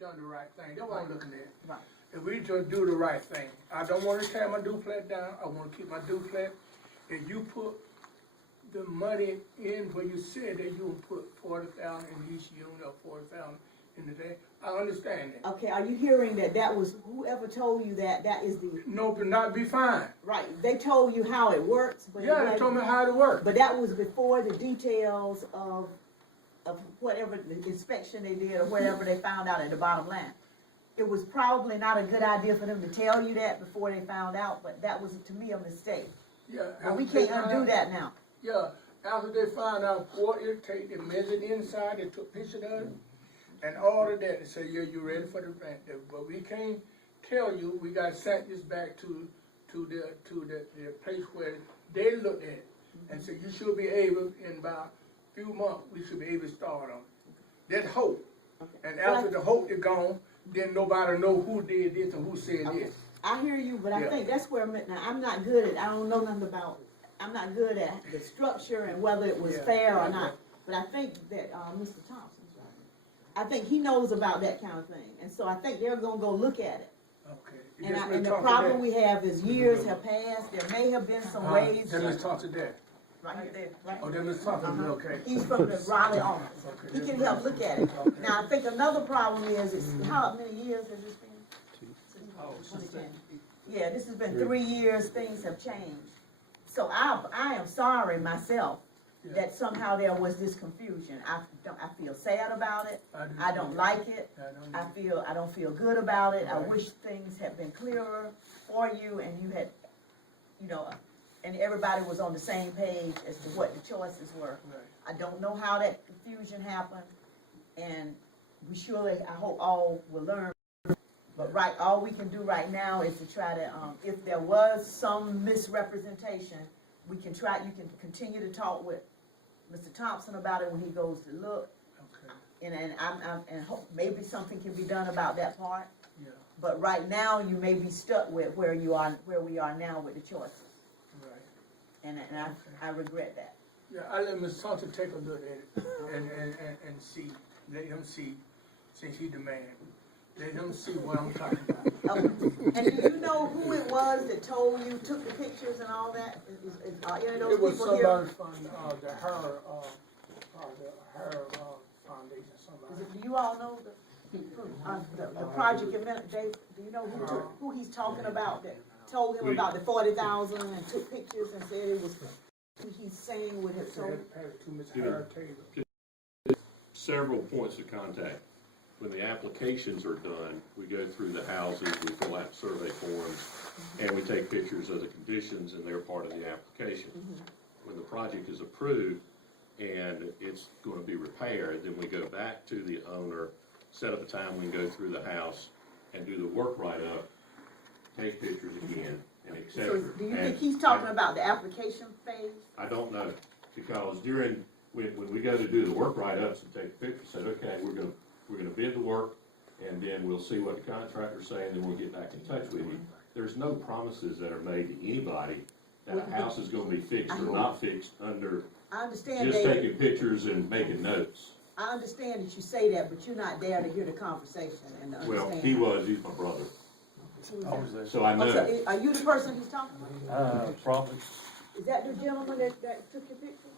done the right thing. That's what I'm looking at. Right. If we just do the right thing, I don't want to tear my duplex down. I want to keep my duplex. If you put the money in where you said that you would put 40,000 in each unit or 40,000 in the day, I understand that. Okay, are you hearing that was whoever told you that is the No, but not be fine. right? They told you how it works, but Yeah, they told me how to work. But that was before the details of whatever the inspection they did or whatever they found out at the bottom line. It was probably not a good idea for them to tell you that before they found out, but that was to me a mistake. Yeah, And we can't undo that now. Yeah, after they found out what it take, they measured inside, they took pictures of it, and all of that, they said, yeah, you ready for the rent. But we can't tell you, we got sent this back to the place where they looked at it, and said, you should be able, in about a few months, we should be able to start on it. That's hope. Okay. And after the hope is gone, then nobody know who did this and who said this. I hear you, but I think that's where now I'm not good at. I don't know nothing about. I'm not good at the structure and whether it was fair or not. But I think that Mr. Thompson's right. I think he knows about that kind of thing, and so I think they're gonna go look at it. Okay. And the problem we have is years have passed. There may have been some ways. Then let's talk to that. Right there. Right. Oh, then let's talk to him. Okay. He's from the Raleigh office. He can help look at it. Now I think another problem is how many years has this been? 2010. Yeah, this has been 3 years. Things have changed. So I am sorry myself that somehow there was this confusion. I feel sad about it. I don't like it. I don't feel good about it. I wish things had been clearer for you and you had, and everybody was on the same page as to what the choices were. I don't know how that confusion happened, and I hope all will learn. But all we can do right now is to try to, if there was some misrepresentation, you can continue to talk with Mr. Thompson about it when he goes to look. Okay. And hope maybe something can be done about that part. Yeah. But right now you may be stuck with where we are now with the choices. Right. And I regret that. Yeah, I let Mr. Thompson take a look at it and see, let him see, since he the man. Let him see what I'm talking about. And do you know who it was that told you, took the pictures and all that? Are any of those it was people somebody here? from the Hair Foundation. Somebody. Do you all know the project administrator? Do you know who he's talking about that told him about the 40,000 and took pictures and said it was who he's saying would have told? Several points of contact. When the applications are done, we go through the houses, we fill out survey forms, and we take pictures of the conditions, and they're part of the application. When the project is approved and it's going to be repaired, then we go back to the owner, set up a time we can go through the house and do the work write-up, take pictures again, and etc. So do you think he's talking about the application phase? I don't know, because when we go to do the work write-ups and take pictures, said, okay, we're going to bid the work, and then we'll see what the contractor's saying, and then we'll get back in touch with you. There's no promises that are made to anybody that a house is going to be fixed or not fixed under just taking pictures and making notes. I understand that you say that, but you're not there to hear the conversation and to understand. Well, he's my brother. So I know. So are you the person he's talking about? Probably. Is that the gentleman that took your picture?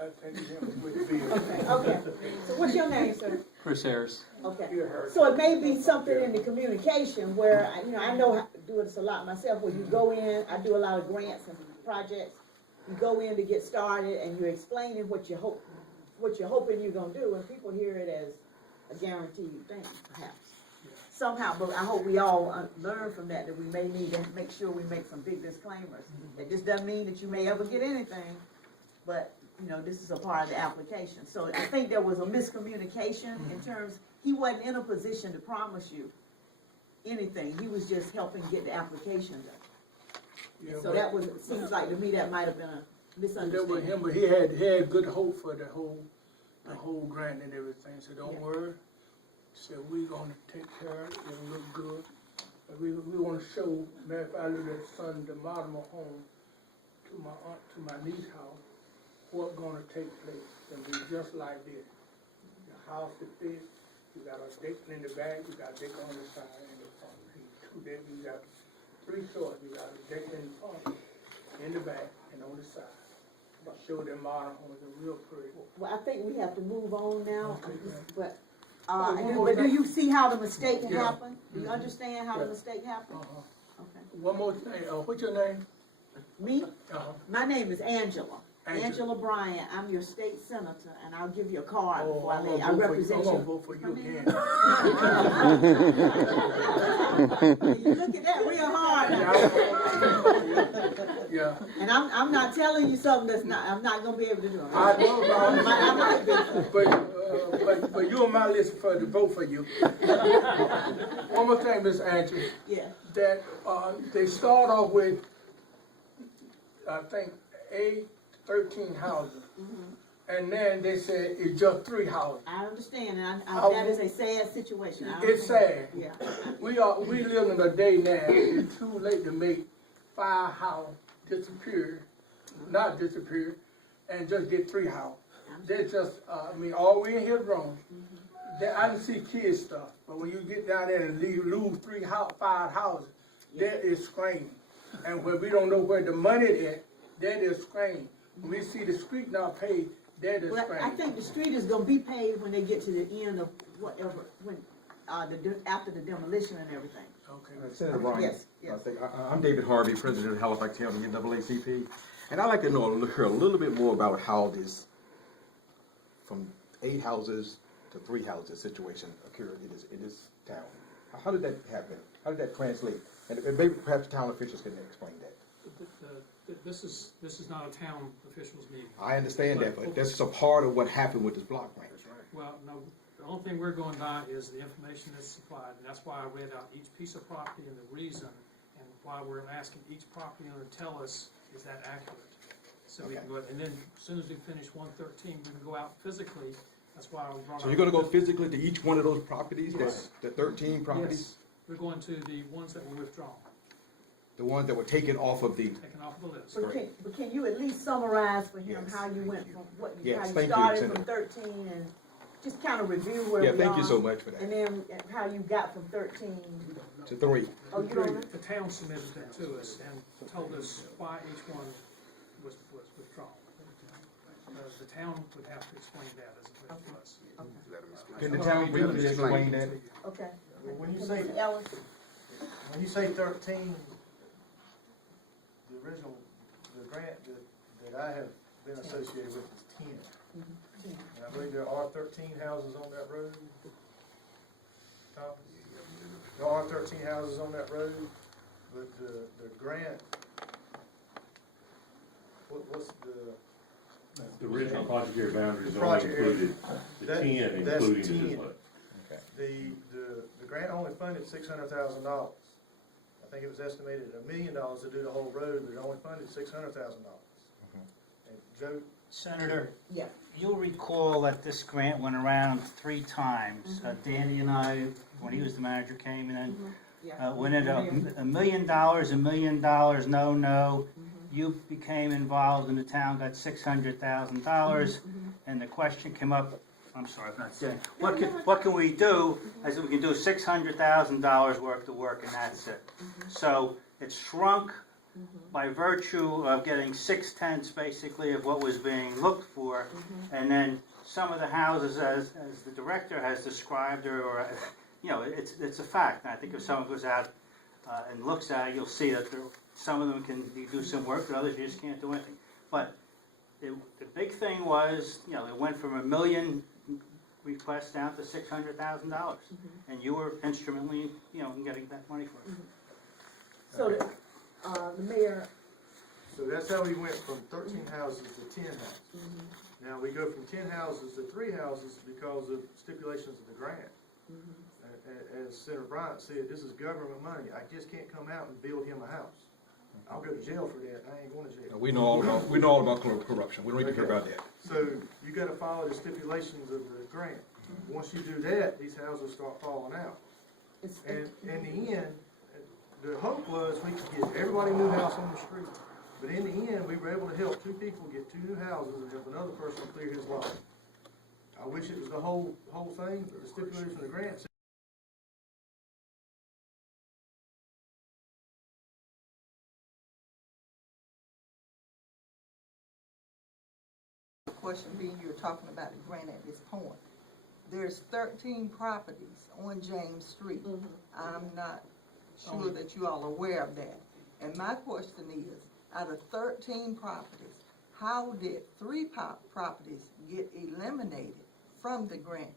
I think him with the bill. Okay. So what's your name, sir? Chris Harris. Okay. So it may be something in the communication where, I know how to do this a lot myself, where you go in, I do a lot of grants and projects, you go in to get started and you're explaining what you're hoping you're going to do, and people hear it as a guaranteed thing, perhaps. Somehow, but I hope we all learn from that we may need to make sure we make some big disclaimers. That this doesn't mean that you may ever get anything, but this is a part of the application. So I think there was a miscommunication in terms, he wasn't in a position to promise you anything. He was just helping get the application done. Yeah, so that was, it seems like to me that might have been a misunderstanding. That was him, but he had good hope for the whole grant and everything. So don't worry. So we're gonna take care of it. It'll look good. But we want to show. Matter of fact, I live at son the model home to my niece's house. What's gonna take place? It'll be just like this. The house is fixed. You got a deck in the back, you got a deck on the side and the front. Two decks, you got three stories, you got a deck in the front, in the back, and on the side. Show them modern homes, they're real pretty. Well, I think we have to move on now, Okay, but, one more but do thing. you see how the mistake Yeah. happened? Do you understand how the Yeah. mistake happened? Uh-huh. Okay. One more thing, what's your name? Me? Uh-huh. My name is Angela. Angela. Angela Bryant. I'm your state senator, and I'll give you a card Oh, before I I'm leave. I gonna represent vote you. vote for you again. You look at that real hard now. Yeah, And I'm not telling you something that's not, I'm not gonna be able to do it. I know, I might be. but you on my list for to vote for you. One more thing, Miss Angela, Yeah. that, they start off with, I think, 13 houses. And then they said it's just 3 houses. I understand, and How- that is a sad situation. I It's understand. sad. Yeah. We live in a day now, it's too late to make 5 houses disappear, not disappear, and just get 3 houses. They just, all we in here wrong. I didn't see kids stuff, but when you get down there and lose 5 houses, that is screaming. And when we don't know where the money is, that is screaming. When we see the street not paid, that is Well, screaming. I think the street is gonna be paid when they get to the end of whatever, when, after the demolition and everything. Okay. Senator Bryant, Yes, yes. I'm David Harvey, President of Halifax County NAACP, and I'd like to hear a little bit more about how this, from 8 houses to 3 houses situation occurred in this town. How did that happen? How did that translate? And maybe perhaps town officials can explain that. This is not a town officials meeting. I understand that, but that's a part of what happened with this block grant. Well, no, the only thing we're going by is the information that's supplied, and that's why I read out each piece of property and the reason, and why we're asking each property owner to tell us, is that accurate? So we can go, and then as soon as we finish 113, we're gonna go out physically, that's why we brought. So you're gonna go physically to each one of those properties, Yes. the 13 properties? Yes, we're going to the ones that were withdrawn, The ones that were taken off of the, taken off of the list. But can you at least summarize for him Yes. how you went from how Yes, you thank you, started Senator. from 13 and just kind of review where we yeah, are? thank you so much for And that, then how you got from 13, to 3. oh, you don't know? The town submitted that to us and told us why each one was withdrawn. The town would have to explain that as opposed to us. Can the town briefly explain that? Okay. When you say, Mr. Ellis? when you say 13, the original, the grant that I have been associated with is 10. And I believe there are 13 houses on that road. Thomas? There are 13 houses on that road, but the grant, what's The original project area boundaries The only project area. included the That- 10, that's including the 10. duplex. the grant only funded $600,000. I think it was estimated at $1 million to do the whole road, but it only funded $600,000. And Joe, Senator, Yeah. you'll recall that this grant went around 3 times. Danny and I, when he was the manager, came and then Yeah. went into $1 million, $1 million, no. You became involved and the town got $600,000. And the question came up, I'm sorry, I'm not saying, what can we do? I said, we can do $600,000 worth of work and that's it. So it shrunk by virtue of getting 6/10 basically of what was being looked for. And then some of the houses, as the director has described, or it's a fact. And I think if someone goes out and looks at it, you'll see that some of them can do some work, and others you just can't do anything. But the big thing was, it went from $1 million requests down to $600,000, and you were instrumentally, in getting that money for it. So the mayor, so that's how we went from 13 houses to 10 houses. Now we go from 10 houses to 3 houses because of stipulations of the grant. As Senator Bryant said, this is government money. I just can't come out and build him a house. I'll go to jail for that. I ain't going to jail. We know all about corruption. We don't need to care about that. So you got to follow the stipulations of the grant. Once you do that, these houses start falling out. And in the end, the hope was we could get everybody a new house on the street. But in the end, we were able to help 2 people get 2 new houses and help another person clear his lot. I wish it was the whole thing, but the stipulation of the grant question being you're talking about the grant at this point. There's 13 properties on James Street. I'm not sure that you all are aware of that. And my question is, out of 13 properties, how did 3 properties get eliminated from the grant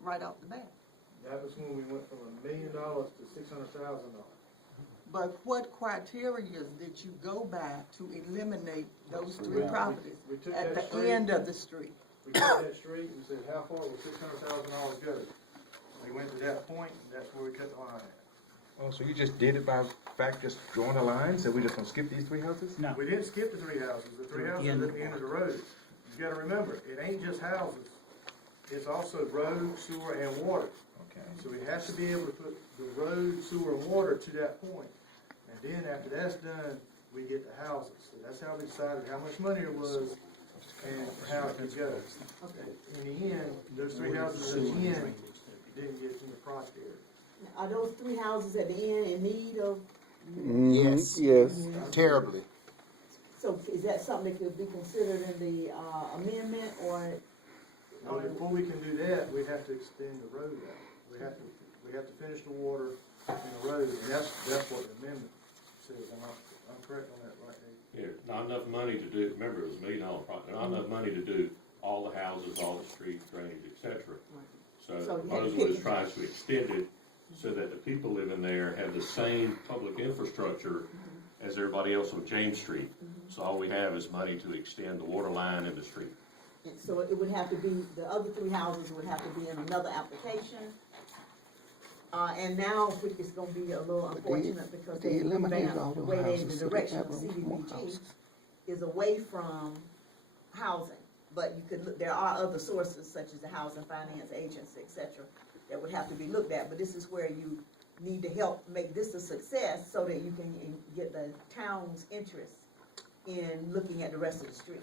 right off the bat? That was when we went from $1 million to $600,000. But what criteria did you go by to eliminate those 3 properties We took at that the street. end of the street? We cut that street and said, how far will $600,000 go? We went to that point, and that's where we cut the line at. Oh, so you just did it by fact, just drawing a line, so we just gonna skip these 3 houses? No. We didn't skip the 3 houses. The 3 houses are at the end of the road. You gotta remember, it ain't just houses. It's also road, sewer, and water. Okay. So we have to be able to put the road, sewer, and water to that point. And then after that's done, we get the houses. So that's how we decided how much money it was and how it could go. In the end, those 3 houses at the end didn't get in the project area. Are those 3 houses at the end in need of, Yes. Yes. Terribly. so is that something that could be considered in the, amendment, or? Now, before we can do that, we have to extend the road out. We have to finish the water and the road, and that's what the amendment says. I'm correct on that, right, Dave? Yeah, not enough money to do, remember, it was $1 million project, not enough money to do all the houses, all the streets, drainage, et cetera. So So the you had to proposal is pick- tries to extend it so that the people living there have the same public infrastructure as everybody else on James Street. So all we have is money to extend the water line and the street. And so it would have to be, the other 3 houses would have to be in another application. And now it's gonna be a little unfortunate because they eliminated all the those way the houses, so they direction have of more CDBG houses. is away from housing. But you could, there are other sources such as the housing finance agency, et cetera, that would have to be looked at. But this is where you need to help make this a success so that you can get the town's interest in looking at the rest of the street.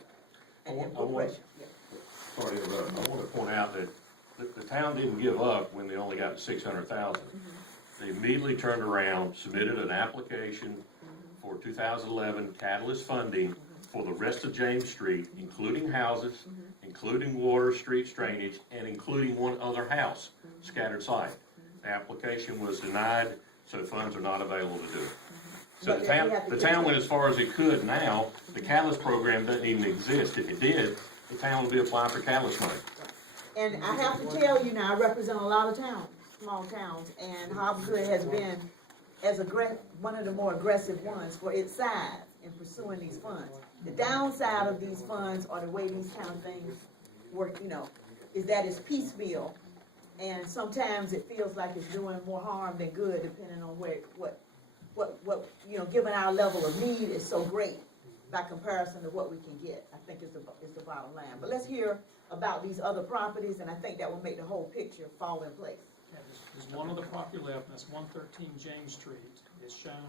And I put want- pressure. Yeah. Sorry to interrupt. I want to point out that the town didn't give up when they only got 600,000. They immediately turned around, submitted an application for 2011 catalyst funding for the rest of James Street, including houses, including water, streets, drainage, and including one other house, scattered site. The application was denied, so funds are not available to do it. So But the then we have to town fix went it. as far as it could now. The catalyst program doesn't even exist. If it did, the town would be applying for catalyst money. And I have to tell you now, I represent a lot of towns, small towns, and Hobgood has been one of the more aggressive ones for its size in pursuing these funds. The downside of these funds, or the way these kind of things work, is that it's piecemeal, and sometimes it feels like it's doing more harm than good, depending on given our level of need is so great by comparison to what we can get. I think is the bottom line. But let's hear about these other properties, and I think that will make the whole picture fall in place. Yeah, there's one other property left, and that's 113 James Street. It's shown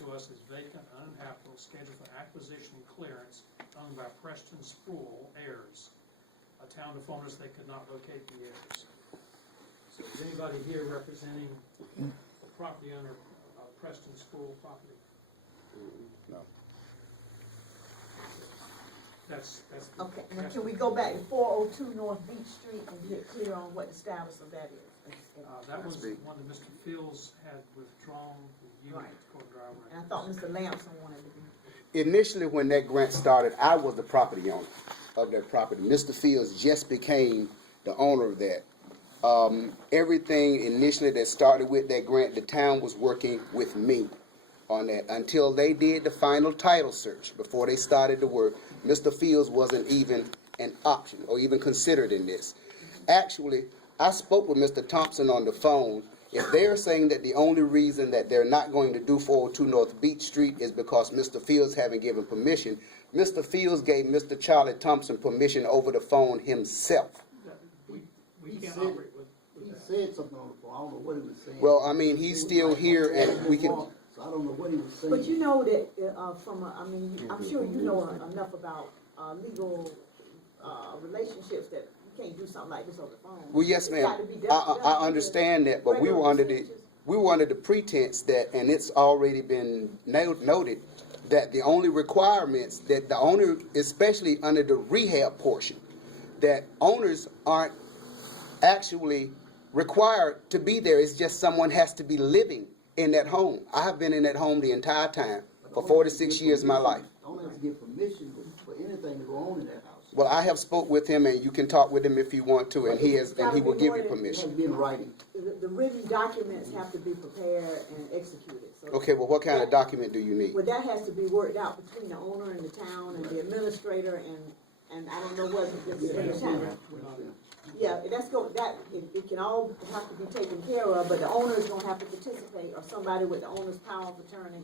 to us as vacant, uninhabitable, scheduled for acquisition and clearance, owned by Preston Sproul, heirs. A town informed us they could not locate the heirs. So is anybody here representing the property owner of Preston Sproul property? No. That's. Okay, now can we go back to 402 North Beach Street and get clear on what the status of that is? That was Speak. one that Mr. Fields had withdrawn the unit Right. called driveway. And I thought Mr. Lamson wanted to be. Initially, when that grant started, I was the property owner of that property. Mr. Fields just became the owner of that. Everything initially that started with that grant, the town was working with me on that until they did the final title search. Before they started the work, Mr. Fields wasn't even an option or even considered in this. Actually, I spoke with Mr. Thompson on the phone. If they're saying that the only reason that they're not going to do 402 North Beach Street is because Mr. Fields haven't given permission, Mr. Fields gave Mr. Charlie Thompson permission over the phone himself. We He can't said- operate with He that. said something on the phone, I don't know what he was saying. Well, I mean, he's still here and we can... So I don't know what he was saying. But you know that, I'm sure you know enough about, legal, relationships that you can't do something like this on the phone. Well, yes, It's ma'am. got to be done I understand that, but we were regular under procedures. the pretense that, and it's already been noted, that the only requirements that the owner, especially under the rehab portion, that owners aren't actually required to be there. It's just someone has to be living in that home. I have been in that home the entire time for 46 years of my life. Don't have to get permission for anything to go on in that house. Well, I have spoke with him, and you can talk with him if you want to, and he will give you It has permission. to be in writing. The written documents have to be prepared and executed. So Okay, well, what kind of document do you need? well, that has to be worked out between the owner and the town and the administrator and I don't know what the town. Yeah, it can all have to be taken care of, but the owner is gonna have to participate, or somebody with the owner's power of attorney,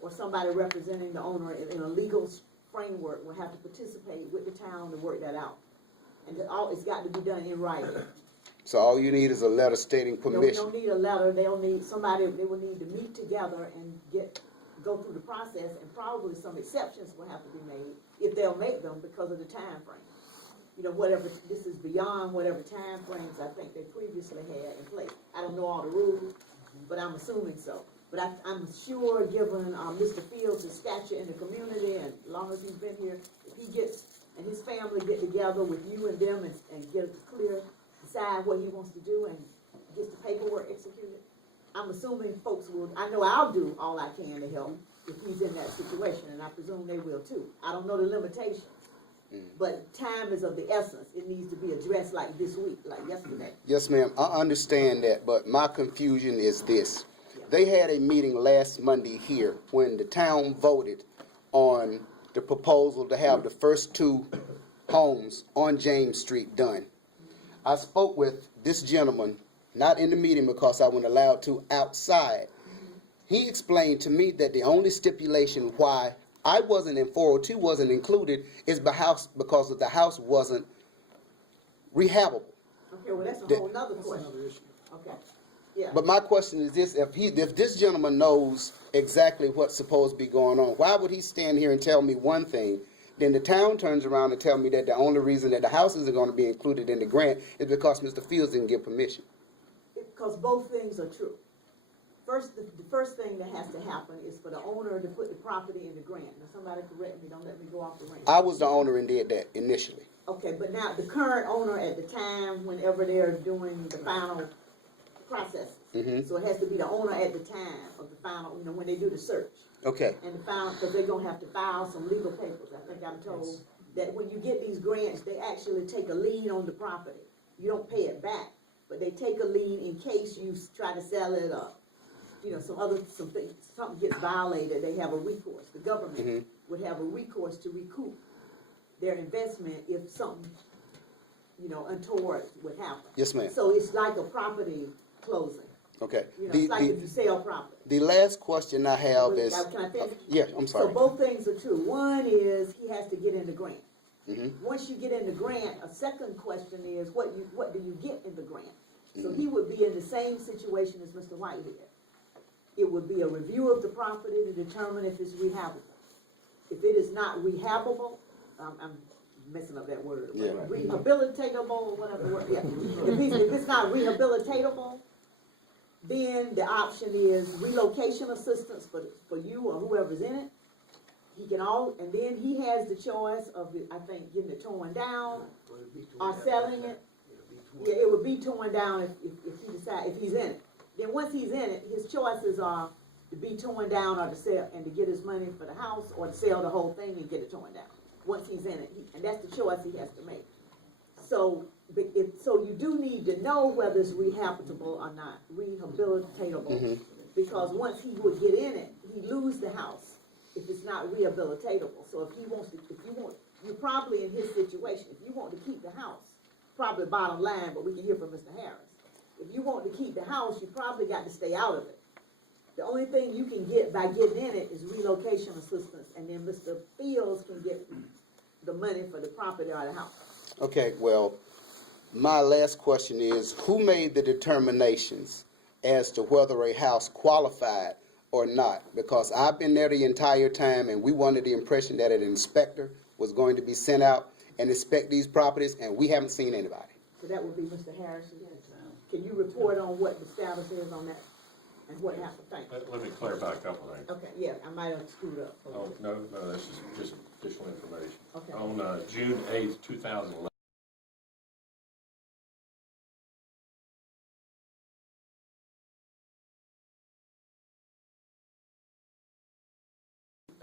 or somebody representing the owner in a legal framework will have to participate with the town to work that out. And it's got to be done in writing. So all you need is a letter stating No, we permission. don't need a letter, they will need to meet together and go through the process, and probably some exceptions will have to be made, if they'll make them because of the time frame. You know, whatever, this is beyond whatever time frames I think they previously had in place. I don't know all the rules, but I'm assuming so. But I'm sure, given Mr. Fields' stature in the community, and as long as he's been here, if he gets, and his family get together with you and them and get a clear, decide what he wants to do and gets the paperwork executed, I'm assuming folks will, I know I'll do all I can to help if he's in that situation, and I presume they will too. I don't know the limitations, but time is of the essence. It needs to be addressed like this week, like yesterday. Yes, ma'am, I understand that, but my confusion is this. They had a meeting last Monday here when the town voted on the proposal to have the first 2 homes on James Street done. I spoke with this gentleman, not in the meeting because I wasn't allowed to, outside. He explained to me that the only stipulation why I wasn't in 402 wasn't included is because of the house wasn't rehabable. Okay, well, that's a whole nother question. Okay, yeah. But my question is this: if this gentleman knows exactly what's supposed to be going on, why would he stand here and tell me one thing, then the town turns around and tell me that the only reason that the houses are going to be included in the grant is because Mr. Fields didn't give permission? Because both things are true. First, the first thing that has to happen is for the owner to put the property in the grant. Now, somebody correct me, don't let me go off the range. I was the owner and did that initially. Okay, but now the current owner at the time, whenever they're doing the final process, so it has to be the owner at the time of the final, when they do the search. Okay. And the final, because they're gonna have to file some legal papers. I think I'm told that when you get these grants, they actually take a lien on the property. You don't pay it back, but they take a lien in case you try to sell it or, something gets violated, they have a recourse. The government would have a recourse to recoup their investment if something, untoward would happen. Yes, ma'am. So it's like a property closing. Okay. It's like if you sell property. The last question I have is. Can I finish? Yeah, I'm sorry. So both things are true. One is he has to get in the grant. Once you get in the grant, a second question is what do you get in the grant? So he would be in the same situation as Mr. Whitehead. It would be a review of the property to determine if it's rehabable. If it is not rehabable, I'm messing up that word. Yeah. Rehabilitatable, or whatever the word. Yeah. If it's not rehabilitatable, then the option is relocation assistance for you or whoever's in it. And then he has the choice of, I think, getting it torn down or selling it. Yeah, it would be torn down if he decides, if he's in it. Then once he's in it, his choices are to be torn down or to sell and to get his money for the house, or to sell the whole thing and get it torn down. Once he's in it, and that's the choice he has to make. So you do need to know whether it's rehabilitable or not, rehabilitatable, because once he would get in it, he lose the house if it's not rehabilitatable. So you're probably in his situation. If you want to keep the house, probably bottom line, but we can hear from Mr. Harris. If you want to keep the house, you probably got to stay out of it. The only thing you can get by getting in it is relocation assistance, and then Mr. Fields can get the money for the property or the house. Okay, well, my last question is, who made the determinations as to whether a house qualified or not? Because I've been there the entire time, and we were under the impression that an inspector was going to be sent out and inspect these properties, and we haven't seen anybody. So that would be Mr. Harris. Can you report on what the status is on that? and what happened, thank you. Let me clarify a couple of things. Okay, yeah, I might have screwed up. Oh, no, this is just additional information. Okay. On June 8th, 2011,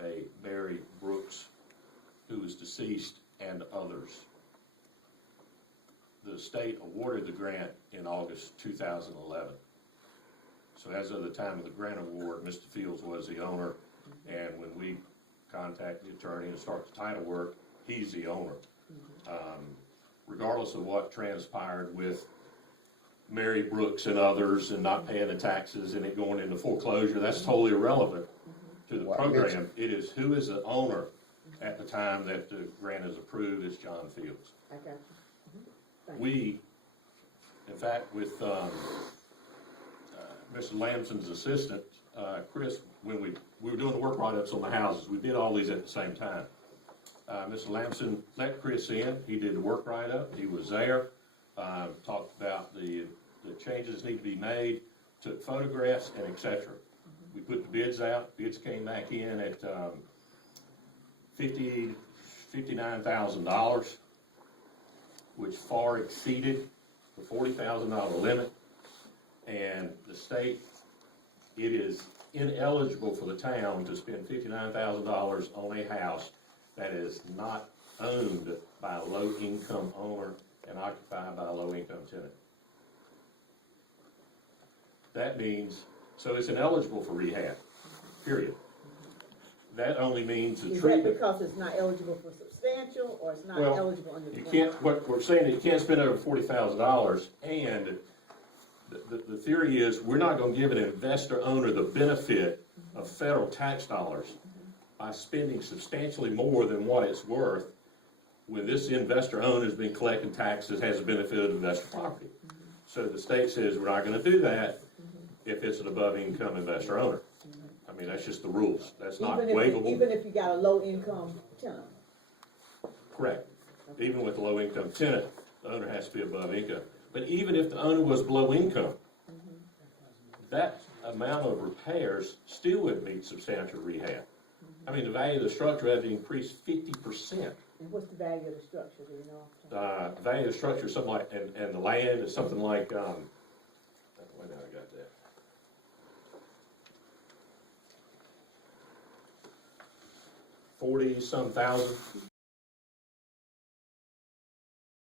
a Barry Brooks, who was deceased, and others. The state awarded the grant in August 2011. So as of the time of the grant award, Mr. Fields was the owner, and when we contact the attorney and start the title work, he's the owner. Regardless of what transpired with Mary Brooks and others and not paying the taxes and it going into foreclosure, that's totally irrelevant to the program. It is who is the owner at the time that the grant is approved. It's John Fields. Okay. We, in fact, with Mr. Lamson's assistant, Chris, when we were doing the work write-ups on the houses, we did all these at the same time. Mr. Lamson let Chris in. He did the work write-up. He was there. Talked about the changes need to be made, took photographs, and et cetera. We put the bids out. Bids came back in at $59,000, which far exceeded the $40,000 limit. And the state, it is ineligible for the town to spend $59,000 on a house that is not owned by a low-income owner and occupied by a low-income tenant. That means, so it's ineligible for rehab, period. That only means the Is that treatment. because it's not eligible for substantial, or it's not Well, eligible under the You grant? can't, what we're saying, you can't spend over $40,000, and the theory is, we're not gonna give an investor owner the benefit of federal tax dollars by spending substantially more than what it's worth when this investor owner has been collecting taxes, has the benefit of investor property. So the state says, we're not gonna do that if it's an above income investor owner. I mean, that's just the rules. That's not waivable. Even if you got a low income tenant? Correct. Even with a low income tenant, the owner has to be above income. But even if the owner was below income, that amount of repairs still would meet substantial rehab. I mean, the value of the structure had to increase 50%. And what's the value of the structure, do you know? The value of the structure is something like, and the land is something like, wait, now I got that. $40-some thousand.